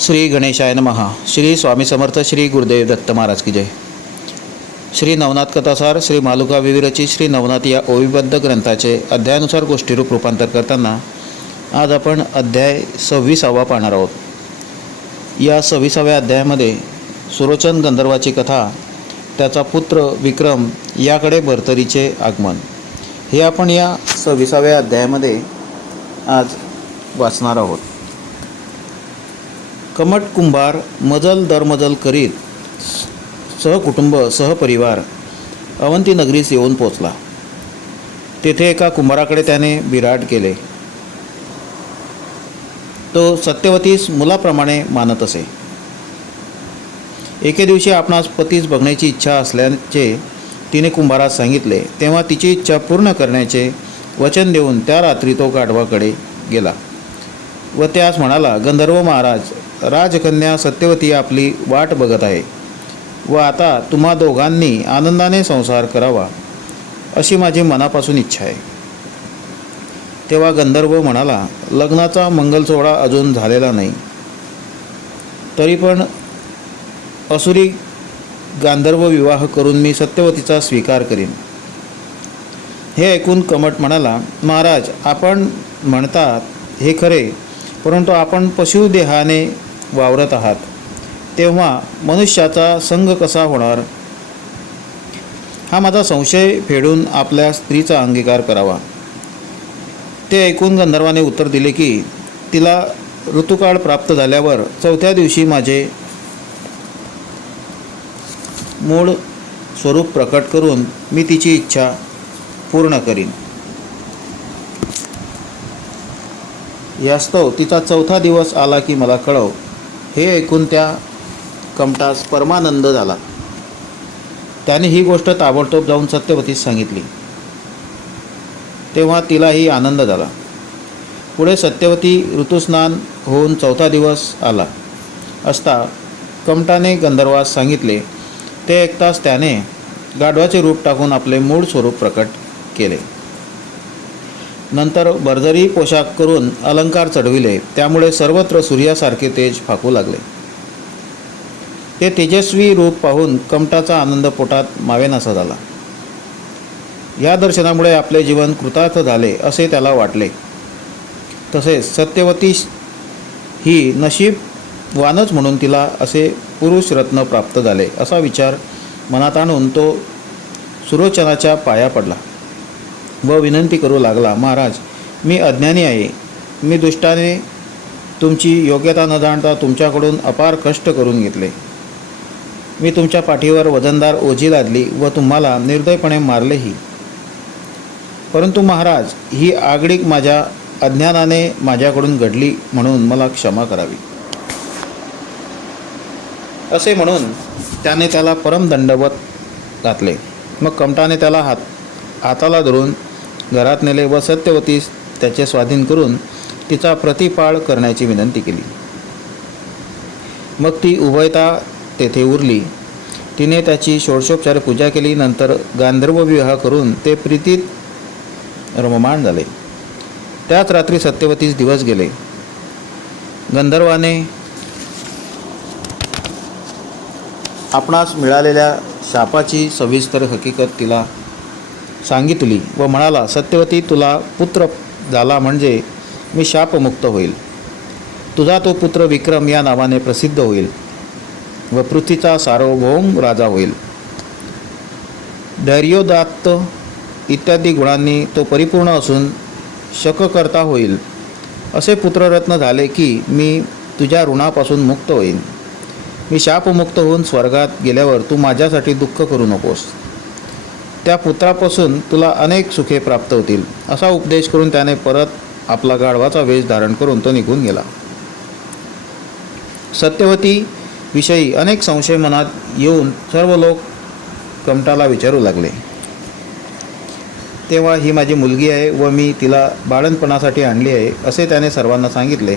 श्री गणेशाय महा श्री स्वामी समर्थ श्री गुरुदेव दत्त महाराज की जय. श्री नवनाथ कथासार श्री मालुका विविरचित श्री नवनाथ या ओविबद्ध ग्रंथाचे अध्यायानुसार गोष्टीरूप रूपांतर करताना आज आपण अध्याय सव्वीसावा पाहणार आहोत. या सव्वीसाव्या अध्यायामध्ये सुरोचन गंधर्वाची कथा त्याचा पुत्र विक्रम याकडे भरतरीचे आगमन. हे आपण या सव्वीसाव्या अध्यायामध्ये आज वाचणार आहोत. कमट कुंभार मजल दरमजल करीत सहकुटुंब सहपरिवार अवंती नगरीस येऊन पोचला. तेथे एका कुंभाराकडे त्याने बिराट केले. तो सत्यवतीस मुलाप्रमाणे मानत असे. एके दिवशी आपणास पतीस बघण्याची इच्छा असल्याचे तिने कुंभारास सांगितले तेव्हा तिची इच्छा पूर्ण करण्याचे वचन देऊन त्या रात्री तो गाढवाकडे गेला व त्यास म्हणाला गंधर्व महाराज राजकन्या सत्यवती आपली वाट बघत आहे. व आता तुम्हा दोघांनी आनंदाने संसार करावा अशी माझी मनापासून इच्छा आहे. तेव्हा गंधर्व म्हणाला लग्नाचा मंगलसोहळा अजून झालेला नाही. तरी पण असुरी गांधर्व विवाह करून मी सत्यवतीचा स्वीकार करीन. हे ऐकून कमट म्हणाला महाराज आपण म्हणतात हे खरे परंतु आपण पशुदेहाने वावरत आहात. तेव्हा मनुष्याचा संग कसा होणार? हा माझा संशय फेडून आपल्या स्त्रीचा अंगीकार करावा. ते ऐकून गंधर्वाने उत्तर दिले की तिला ऋतुकाळ प्राप्त झाल्यावर चौथ्या दिवशी माझे मूळ स्वरूप प्रकट करून मी तिची इच्छा पूर्ण करीन. यास्तव तिचा चौथा दिवस आला की मला कळव. हे ऐकून त्या कमटास परमानंद झाला. त्याने ही गोष्ट ताबडतोब जाऊन सत्यवतीस सांगितली. तेव्हा तिलाही आनंद झाला. पुढे सत्यवती ऋतुस्नान होऊन चौथा दिवस आला. असता कमटाने गंधर्वास सांगितले ते ऐकताच त्याने गाढवाचे रूप टाकून आपले मूळ स्वरूप प्रकट केले. नंतर बर्जरी पोशाख करून अलंकार चढविले. त्यामुळे सर्वत्र सूर्यासारखे तेज फाकू लागले. ते तेजस्वी रूप पाहून कमटाचा आनंद पोटात मावेनासा झाला. या दर्शनामुळे आपले जीवन कृतार्थ झाले असे त्याला वाटले. तसेच सत्यवती ही नशीब वानच म्हणून तिला असे पुरुष रत्न प्राप्त झाले असा विचार मनात आणून तो सुरोचनाच्या पाया पडला. व विनंती करू लागला महाराज मी अज्ञानी आहे. मी दुष्टाने तुमची योग्यता न जाणता तुमच्याकडून अपार कष्ट करून घेतले. मी तुमच्या पाठीवर वजनदार ओझी लादली व तुम्हाला निर्दयपणे मारलेही. परंतु महाराज ही आगळीक माझ्या अज्ञानाने माझ्याकडून घडली म्हणून मला क्षमा करावी. असे म्हणून त्याने त्याला परमदंडवत घातले. मग कमटाने त्याला हात हाताला धरून घरात नेले व सत्यवतीस त्याचे स्वाधीन करून तिचा प्रतिपाळ करण्याची विनंती केली. मग ती उभयता तेथे उरली. तिने त्याची षोडशोपचार पूजा केली नंतर गांधर्व विवाह करून ते प्रीतीत रममाण झाले. त्याच रात्री सत्यवतीस दिवस गेले. गंधर्वाने आपणास मिळालेल्या शापाची सविस्तर हकीकत तिला सांगितली व म्हणाला सत्यवती तुला पुत्र झाला म्हणजे मी शापमुक्त होईल. तुझा तो पुत्र विक्रम या नावाने प्रसिद्ध होईल व पृथ्वीचा सार्वभौम राजा होईल. धैर्योदात्त इत्यादी गुणांनी तो परिपूर्ण असून शककर्ता होईल. असे पुत्ररत्न झाले की मी तुझ्या ऋणापासून मुक्त होईन. मी शापमुक्त होऊन स्वर्गात गेल्यावर तू माझ्यासाठी दुःख करू नकोस. त्या पुत्रापासून तुला अनेक सुखे प्राप्त होतील असा उपदेश करून त्याने परत आपला गाढवाचा वेश धारण करून तो निघून गेला. सत्यवती विषयी अनेक संशय मनात येऊन सर्व लोक कमटाला विचारू लागले. तेव्हा ही माझी मुलगी आहे व मी तिला बाळणपणासाठी आणली आहे असे त्याने सर्वांना सांगितले.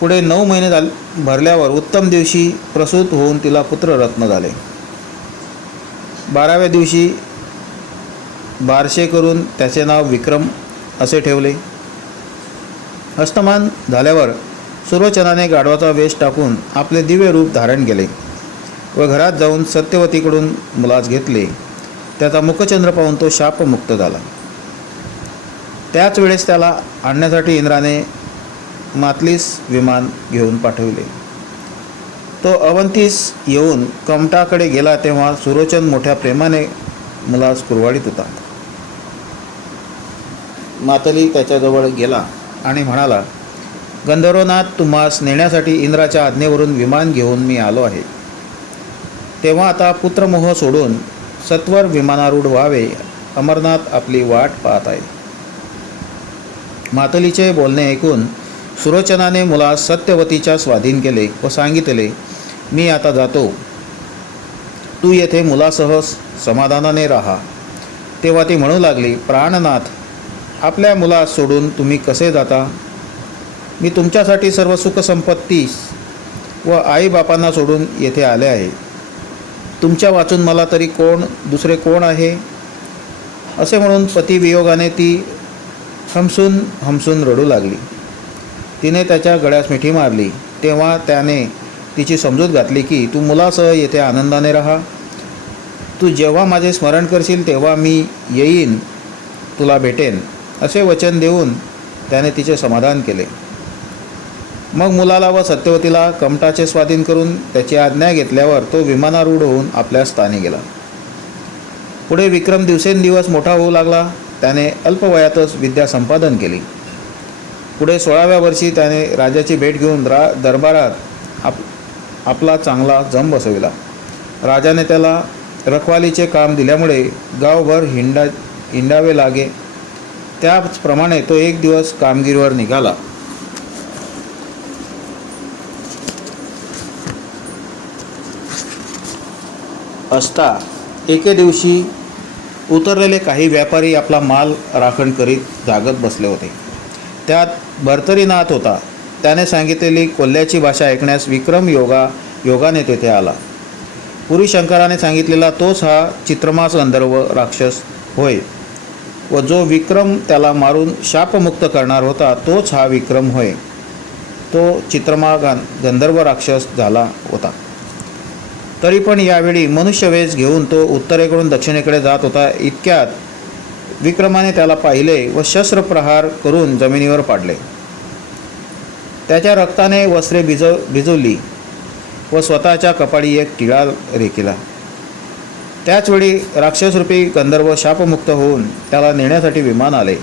पुढे नऊ महिने झाले भरल्यावर उत्तम दिवशी प्रसूत होऊन तिला पुत्ररत्न झाले. बाराव्या दिवशी बारशे करून त्याचे नाव विक्रम असे ठेवले. अस्तमान झाल्यावर सुरोचनाने गाढवाचा वेश टाकून आपले दिव्य रूप धारण केले व घरात जाऊन सत्यवतीकडून मुलास घेतले. त्याचा मुखचंद्र पाहून तो शापमुक्त झाला. त्याच वेळेस त्याला आणण्यासाठी इंद्राने मातलीस विमान घेऊन पाठविले. तो अवंतीस येऊन कमटाकडे गेला तेव्हा सुरोचन मोठ्या प्रेमाने मुलास कुरवाडीत होता. मातली त्याच्याजवळ गेला आणि म्हणाला गंधर्वनाथ तुम्हास नेण्यासाठी इंद्राच्या आज्ञेवरून विमान घेऊन मी आलो आहे. तेव्हा आता पुत्रमोह सोडून सत्वर विमानारूढ व्हावे अमरनाथ आपली वाट पाहत आहे. मातलीचे बोलणे ऐकून सुरोचनाने मुलास सत्यवतीच्या स्वाधीन केले व सांगितले मी आता जातो. तू येथे मुलासह समाधानाने राहा. तेव्हा ती म्हणू लागली प्राणनाथ आपल्या मुलास सोडून तुम्ही कसे जाता? मी तुमच्यासाठी सर्व सुखसंपत्ती व आईबापांना सोडून येथे आले आहे. तुमच्या वाचून मला तरी कोण दुसरे कोण आहे? असे म्हणून पतिवियोगाने ती हमसून हमसून रडू लागली. तिने त्याच्या गळ्यास मिठी मारली. तेव्हा त्याने तिची समजूत घातली की तू मुलासह येथे आनंदाने राहा. तू जेव्हा माझे स्मरण करशील तेव्हा मी येईन तुला भेटेन. असे वचन देऊन त्याने तिचे समाधान केले. मग मुलाला व सत्यवतीला कमटाचे स्वाधीन करून त्याची आज्ञा घेतल्यावर तो विमानारूढ होऊन आपल्या स्थानी गेला. पुढे विक्रम दिवसेंदिवस मोठा होऊ लागला. त्याने अल्पवयातच विद्या संपादन केली. पुढे सोळाव्या वर्षी त्याने राजाची भेट घेऊन रा दरबारात आप आपला चांगला जम बसविला. राजाने त्याला रखवालीचे काम दिल्यामुळे गावभर हिंडा हिंडावे लागे. त्याचप्रमाणे तो एक दिवस कामगिरीवर निघाला. असता एके दिवशी उतरलेले काही व्यापारी आपला माल राखण करीत जागत बसले होते. त्यात भरतरीनाथ होता. त्याने सांगितलेली कोल्ह्याची भाषा ऐकण्यास विक्रम योगा योगाने तेथे आला. पुरी शंकराने सांगितलेला तोच हा चित्रमास गंधर्व राक्षस होय. व जो विक्रम त्याला मारून शापमुक्त करणार होता तोच हा विक्रम होय. तो चित्रमा गंधर्व राक्षस झाला होता. तरी पण यावेळी मनुष्यवेश घेऊन तो उत्तरेकडून दक्षिणेकडे जात होता. इतक्यात विक्रमाने त्याला पाहिले व शस्त्रप्रहार करून जमिनीवर पाडले. त्याच्या रक्ताने वस्त्रे भिजव भिजवली व स्वतःच्या कपाळी एक टिळा रेखिला. त्याचवेळी राक्षसरूपी गंधर्व शापमुक्त होऊन त्याला नेण्यासाठी विमान आले.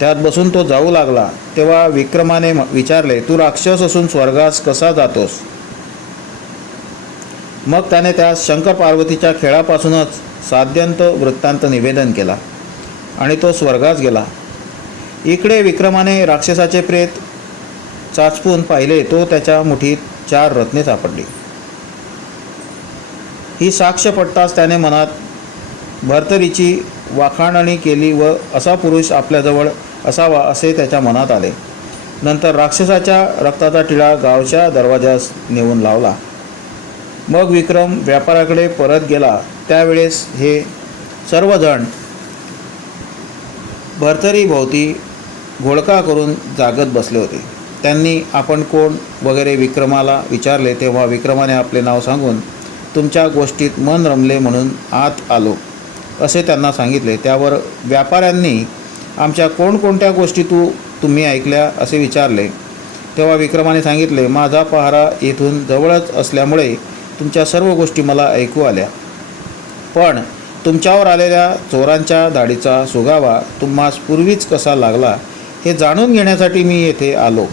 त्यात बसून तो जाऊ लागला. तेव्हा विक्रमाने म- विचारले तू राक्षस असून स्वर्गास कसा जातोस? मग त्याने त्यास शंकर पार्वतीच्या खेळापासूनच साध्यंत वृत्तांत निवेदन केला आणि तो स्वर्गास गेला. इकडे विक्रमाने राक्षसाचे प्रेत चाचपून पाहिले तो त्याच्या मुठीत चार रत्ने सापडली. ही साक्ष पडताच त्याने मनात भरतरीची वाखाणणी केली व असा पुरुष आपल्याजवळ असावा असे त्याच्या मनात आले. नंतर राक्षसाच्या रक्ताचा टिळा गावच्या दरवाजास नेऊन लावला. मग विक्रम व्यापाराकडे परत गेला. त्यावेळेस हे सर्वजण भरतरीभोवती घोळका करून जागत बसले होते. त्यांनी आपण कोण वगैरे विक्रमाला विचारले तेव्हा विक्रमाने आपले नाव सांगून तुमच्या गोष्टीत मन रमले म्हणून आत आलो असे त्यांना सांगितले. त्यावर व्यापाऱ्यांनी आमच्या कोणकोणत्या गोष्टी तू तुम्ही ऐकल्या असे विचारले. तेव्हा विक्रमाने सांगितले माझा पहारा येथून जवळच असल्यामुळे तुमच्या सर्व गोष्टी मला ऐकू आल्या. पण तुमच्यावर आलेल्या चोरांच्या दाढीचा सुगावा तुम्हास पूर्वीच कसा लागला हे जाणून घेण्यासाठी मी येथे आलो.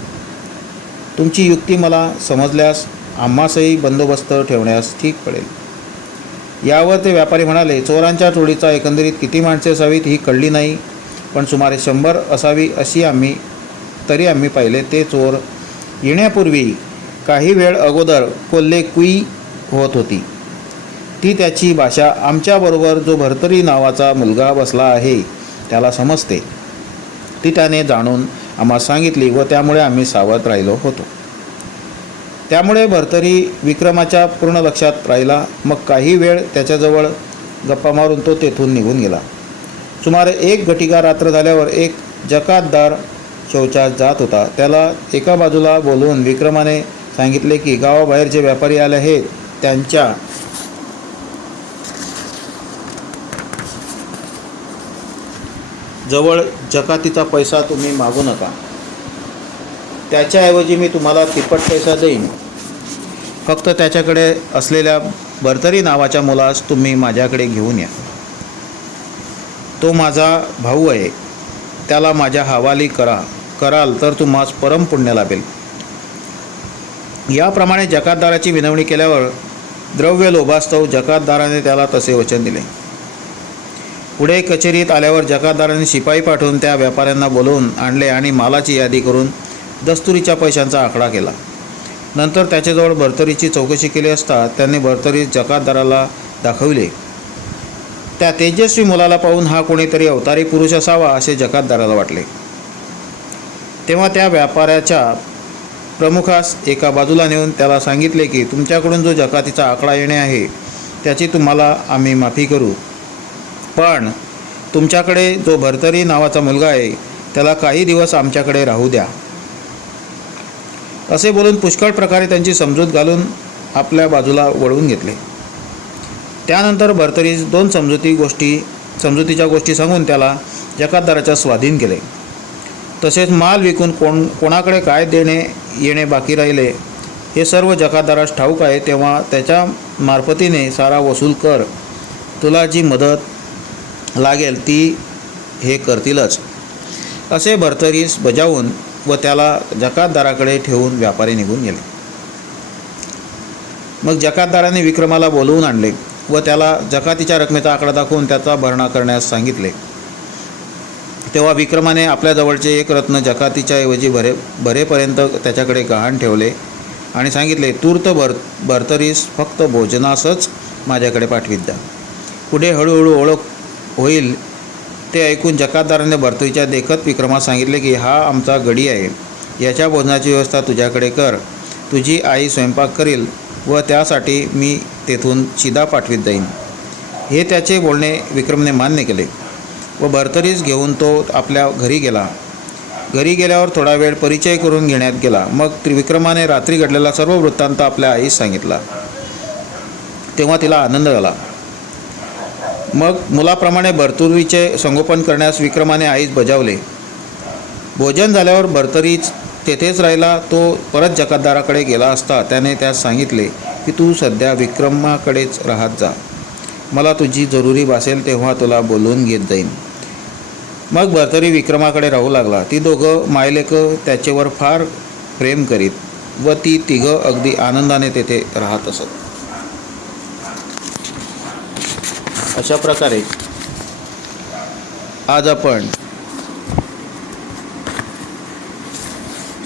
तुमची युक्ती मला समजल्यास आम्हासही बंदोबस्त ठेवण्यास ठीक पडेल. यावर ते व्यापारी म्हणाले चोरांच्या टोळीचा एकंदरीत किती माणसे असावीत ही कळली नाही पण सुमारे शंभर असावी अशी आम्ही तरी आम्ही पाहिले ते चोर. येण्यापूर्वी काही वेळ अगोदर कोल्हे कुई होत होती. ती त्याची भाषा आमच्याबरोबर जो भरतरी नावाचा मुलगा बसला आहे त्याला समजते. ती त्याने जाणून आम्हाला सांगितली व त्यामुळे आम्ही सावध राहिलो होतो. त्यामुळे भरतरी विक्रमाच्या पूर्ण लक्षात राहिला. मग काही वेळ त्याच्याजवळ गप्पा मारून तो तेथून निघून गेला. सुमारे एक घटिका रात्र झाल्यावर एक जकातदार शौचास जात होता. त्याला एका बाजूला बोलवून विक्रमाने सांगितले की गावाबाहेर जे व्यापारी आले आहेत. त्यांच्या जवळ जकातीचा पैसा तुम्ही मागू नका. त्याच्याऐवजी मी तुम्हाला तिप्पट पैसा देईन. फक्त त्याच्याकडे असलेल्या बर्तरी नावाच्या मुलास तुम्ही माझ्याकडे घेऊन या. तो माझा भाऊ आहे. त्याला माझ्या हवाली करा. कराल तर तुम्हास परम पुण्य लाभेल. याप्रमाणे जकातदाराची विनवणी केल्यावर द्रव्य लोभास्तव जकातदाराने त्याला तसे वचन दिले. पुढे कचेरीत आल्यावर जकातदाराने शिपाई पाठवून त्या व्यापाऱ्यांना बोलवून आणले आणि मालाची यादी करून दस्तुरीच्या पैशांचा आकडा केला. नंतर त्याच्याजवळ बर्तरीची चौकशी केली असता त्यांनी बर्तरी जकातदाराला दाखविले. त्या तेजस्वी मुलाला पाहून हा कोणीतरी अवतारी पुरुष असावा असे जकातदाराला वाटले. तेव्हा त्या व्यापाऱ्याच्या प्रमुखास एका बाजूला नेऊन त्याला सांगितले की तुमच्याकडून जो जकातीचा आकडा येणे आहे त्याची तुम्हाला आम्ही माफी करू. पण तुमच्याकडे जो भरतरी नावाचा मुलगा आहे त्याला काही दिवस आमच्याकडे राहू द्या. असे बोलून पुष्कळ प्रकारे त्यांची समजूत घालून आपल्या बाजूला वळवून घेतले. त्यानंतर भरतरीस दोन समजुती गोष्टी समजुतीच्या गोष्टी सांगून त्याला जकातदाराच्या स्वाधीन केले. तसेच माल विकून कोण कोणाकडे काय देणे येणे बाकी राहिले हे सर्व जकातदारास ठाऊक आहे तेव्हा त्याच्या मार्फतीने सारा वसूल कर. तुला जी मदत लागेल ती हे करतीलच. असे भरतरीस बजावून व त्याला जकातदाराकडे ठेवून व्यापारी निघून गेले. मग जकातदाराने विक्रमाला बोलवून आणले व त्याला जकातीच्या रकमेचा आकडा दाखवून त्याचा भरणा करण्यास सांगितले. तेव्हा विक्रमाने आपल्याजवळचे एक रत्न जकातीच्या ऐवजी भरे भरेपर्यंत त्याच्याकडे गहाण ठेवले आणि सांगितले तूर्त भर भरतरीस फक्त भोजनासच माझ्याकडे पाठवित द्या पुढे हळूहळू ओळख होईल ते ऐकून जकातदाराने भरतरीच्या देखत विक्रमास सांगितले की हा आमचा गडी आहे. याच्या भोजनाची व्यवस्था तुझ्याकडे कर. तुझी आई स्वयंपाक करील व त्यासाठी मी तेथून शिदा पाठवित जाईन. हे त्याचे बोलणे विक्रमने मान्य केले व भरतरीस घेऊन तो आपल्या घरी गेला. घरी गेल्यावर थोडा वेळ परिचय करून घेण्यात गेला. मग त्रिविक्रमाने रात्री घडलेला सर्व वृत्तांत आपल्या आईस सांगितला. तेव्हा तिला आनंद झाला. मग मुलाप्रमाणे भरतुरीचे संगोपन करण्यास विक्रमाने आईस बजावले. भोजन झाल्यावर भरतरीच तेथेच राहिला तो परत जकातदाराकडे गेला असता त्याने त्यास सांगितले की तू सध्या विक्रमाकडेच राहत जा. मला तुझी जरुरी भासेल तेव्हा तुला बोलवून घेत जाईन. मग भरतरी विक्रमाकडे राहू लागला. ती दोघं मायलेक त्याच्यावर फार प्रेम करीत व ती तिघं अगदी आनंदाने तेथे राहत असत. अशा प्रकारे आज आपण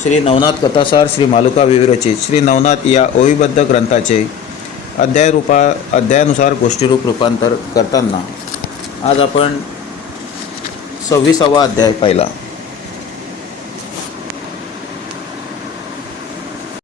श्री नवनाथ कथासार श्री मालुका विविरचित श्री नवनाथ या ओवीबद्ध ग्रंथाचे अध्यायरूपा अध्यायानुसार गोष्टीरूप रूपांतर करताना आज आपण सव्वीसावा अध्याय पाहिला.